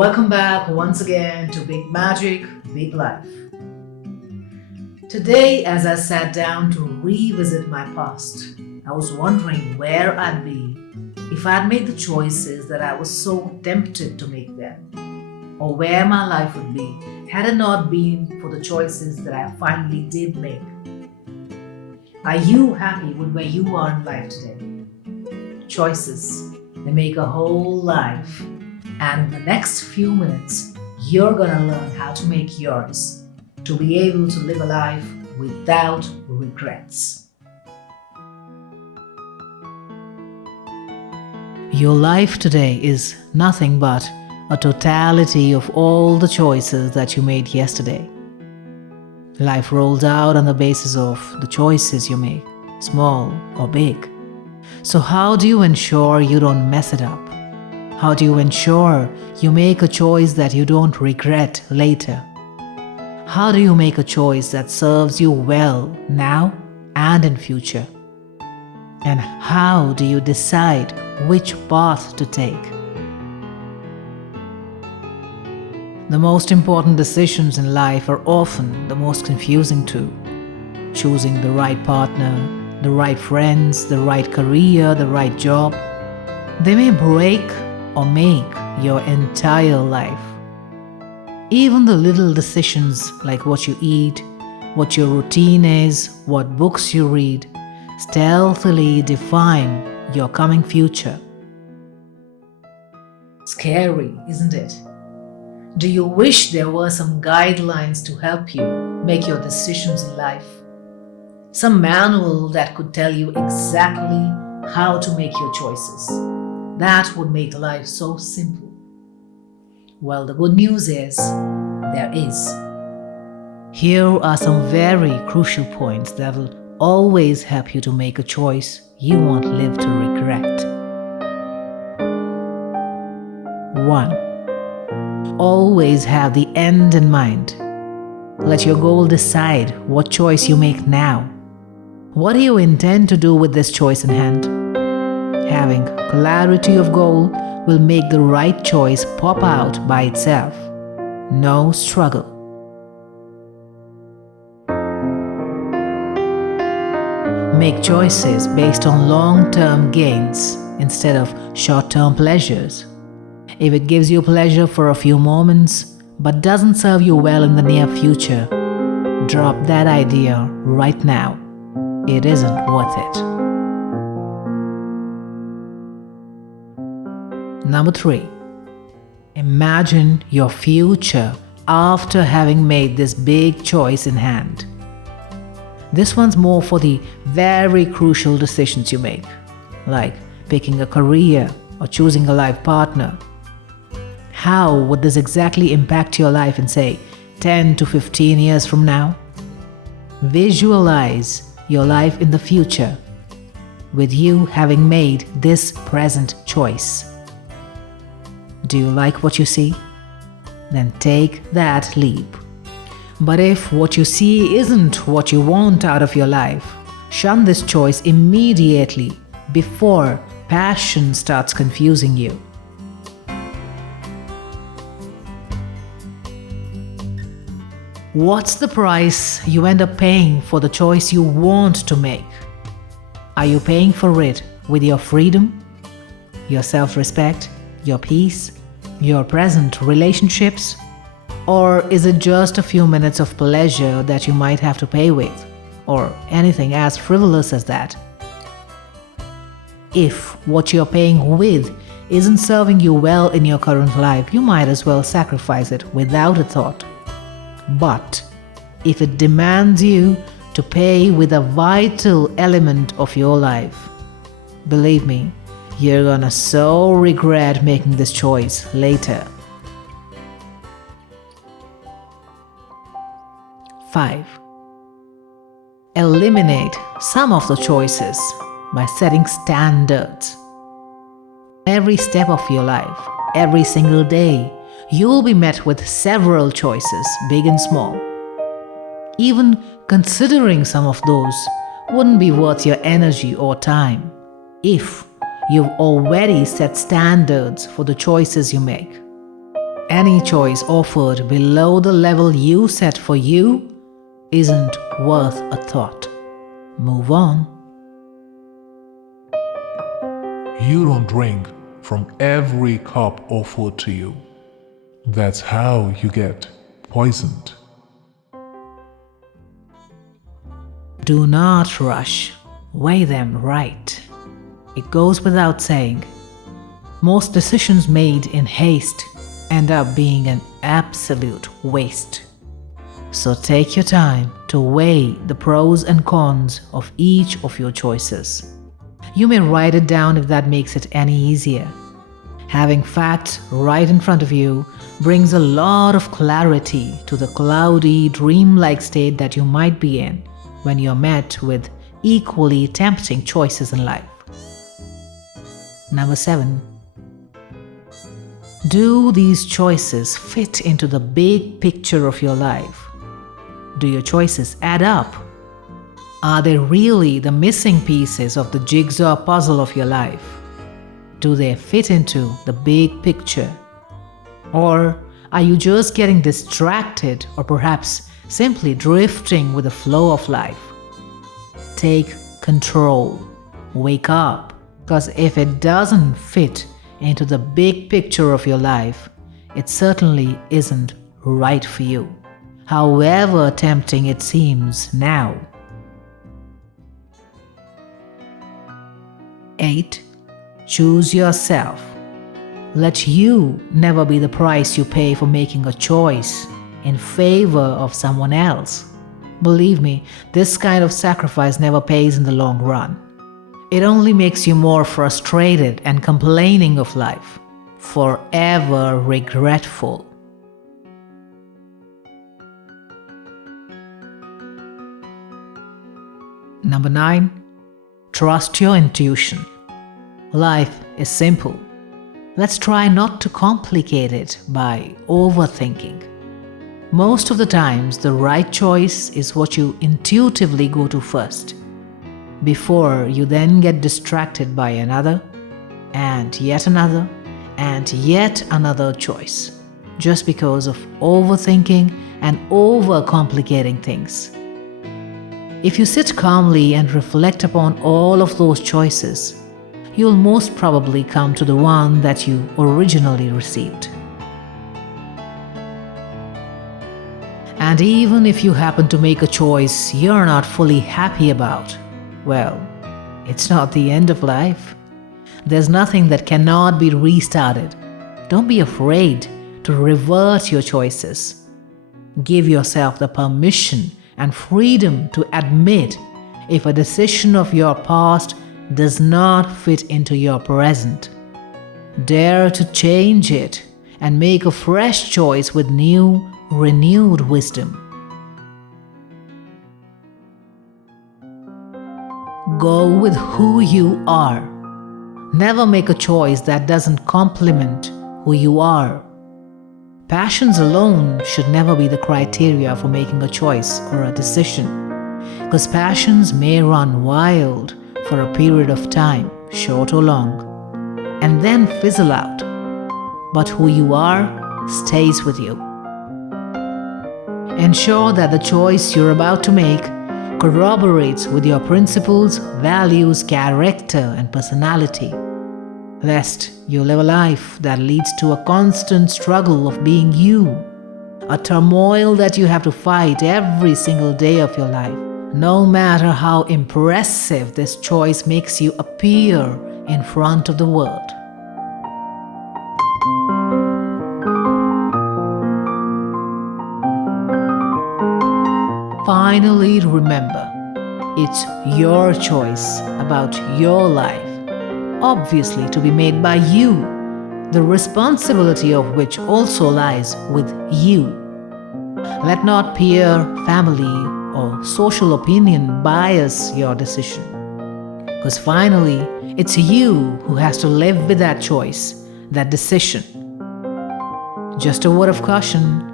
Welcome back once again to Big Magic, Big Life. Today, as I sat down to revisit my past, I was wondering where I'd be if I'd made the choices that I was so tempted to make then, or where my life would be had it not been for the choices that I finally did make. Are you happy with where you are in life today? Choices, they make a whole life. And in the next few minutes, you're gonna learn how to make yours to be able to live a life without regrets. Your life today is nothing but a totality of all the choices that you made yesterday. Life rolls out on the basis of the choices you make, small or big. So how do you ensure you don't mess it up? How do you ensure you make a choice that you don't regret later? How do you make a choice that serves you well now and in future? And how do you decide which path to take? The most important decisions in life are often the most confusing too. Choosing the right partner, the right friends, the right career, the right job. They may break or make your entire life. Even the little decisions like what you eat, what your routine is, what books you read, stealthily define your coming future. Scary, isn't it? Do you wish there were some guidelines to help you make your decisions in life? Some manual that could tell you exactly how to make your choices. That would make life so simple. Well, the good news is, there is. Here are some very crucial points that will always help you to make a choice you won't live to regret. 1. Always have the end in mind. Let your goal decide what choice you make now. What do you intend to do with this choice in hand? Having clarity of goal will make the right choice pop out by itself. No struggle. Make choices based on long-term gains instead of short-term pleasures. If it gives you pleasure for a few moments but doesn't serve you well in the near future, drop that idea right now. It isn't worth it. Number 3. Imagine your future after having made this big choice in hand. This one's more for the very crucial decisions you make, like picking a career or choosing a life partner. How would this exactly impact your life in, say, 10 to 15 years from now? Visualize your life in the future, with you having made this present choice. Do you like what you see? Then take that leap. But if what you see isn't what you want out of your life, shun this choice immediately before passion starts confusing you. What's the price you end up paying for the choice you want to make? Are you paying for it with your freedom, your self-respect, your peace, your present relationships? Or is it just a few minutes of pleasure that you might have to pay with, or anything as frivolous as that? If what you're paying with isn't serving you well in your current life, you might as well sacrifice it without a thought. But if it demands you to pay with a vital element of your life, believe me, you're gonna so regret making this choice later. 5. Eliminate some of the choices by setting standards. Every step of your life, every single day, you will be met with several choices, big and small. Even considering some of those wouldn't be worth your energy or time if you've already set standards for the choices you make. any choice offered below the level you set for you isn't worth a thought. Move on. You don't drink from every cup offered to you. That's how you get poisoned. Do not rush. Weigh them right. It goes without saying, most decisions made in haste end up being an absolute waste. So take your time to weigh the pros and cons of each of your choices. You may write it down if that makes it any easier. Having facts right in front of you brings a lot of clarity to the cloudy, dreamlike state that you might be in when you're met with equally tempting choices in life. Number 7. Do these choices fit into the big picture of your life? Do your choices add up? Are they really the missing pieces of the jigsaw puzzle of your life? Do they fit into the big picture? Or are you just getting distracted or perhaps simply drifting with the flow of life? Take control. Wake up. Because if it doesn't fit into the big picture of your life, it certainly isn't right for you, however tempting it seems now. 8. Choose yourself. Let you never be the price you pay for making a choice in favor of someone else. Believe me, this kind of sacrifice never pays in the long run. It only makes you more frustrated and complaining of life, forever regretful. Number 9. Trust your intuition. Life is simple. Let's try not to complicate it by overthinking. Most of the times, the right choice is what you intuitively go to first, before you then get distracted by another, and yet another, and yet another choice, just because of overthinking and overcomplicating things. If you sit calmly and reflect upon all of those choices, you'll most probably come to the one that you originally received. And even if you happen to make a choice you're not fully happy about, well, it's not the end of life. There's nothing that cannot be restarted. Don't be afraid to revert your choices. Give yourself the permission and freedom to admit if a decision of your past does not fit into your present. Dare to change it and make a fresh choice with new, renewed wisdom. Go with who you are. Never make a choice that doesn't complement who you are. Passions alone should never be the criteria for making a choice or a decision, because passions may run wild for a period of time, short or long, and then fizzle out. But who you are stays with you. Ensure that the choice you're about to make corroborates with your principles, values, character, and personality, lest you live a life that leads to a constant struggle of being you, a turmoil that you have to fight every single day of your life, no matter how impressive this choice makes you appear in front of the world. Finally, remember, it's your choice about your life, obviously to be made by you, the responsibility of which also lies with you. Let not peer, family, or social opinion bias your decision, because finally, it's you who has to live with that choice, that decision. Just a word of caution: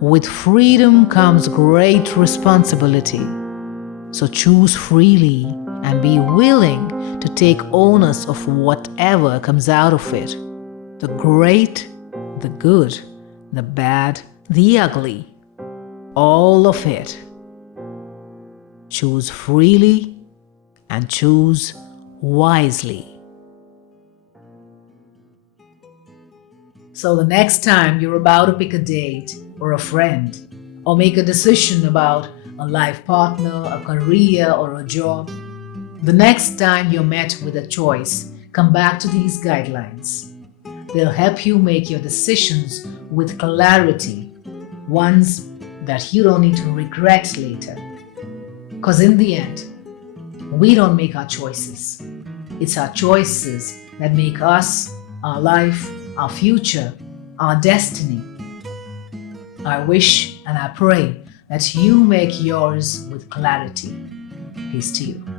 with freedom comes great responsibility. So choose freely and be willing to take onus of whatever comes out of it, the great, the good, the bad, the ugly, all of it. Choose freely and choose wisely. So the next time you're about to pick a date or a friend, or make a decision about a life partner, a career, or a job, the next time you're met with a choice, come back to these guidelines. They'll help you make your decisions with clarity, ones that you don't need to regret later. Because in the end, we don't make our choices. It's our choices that make us, our life, our future, our destiny. I wish and I pray that you make yours with clarity. Peace to you.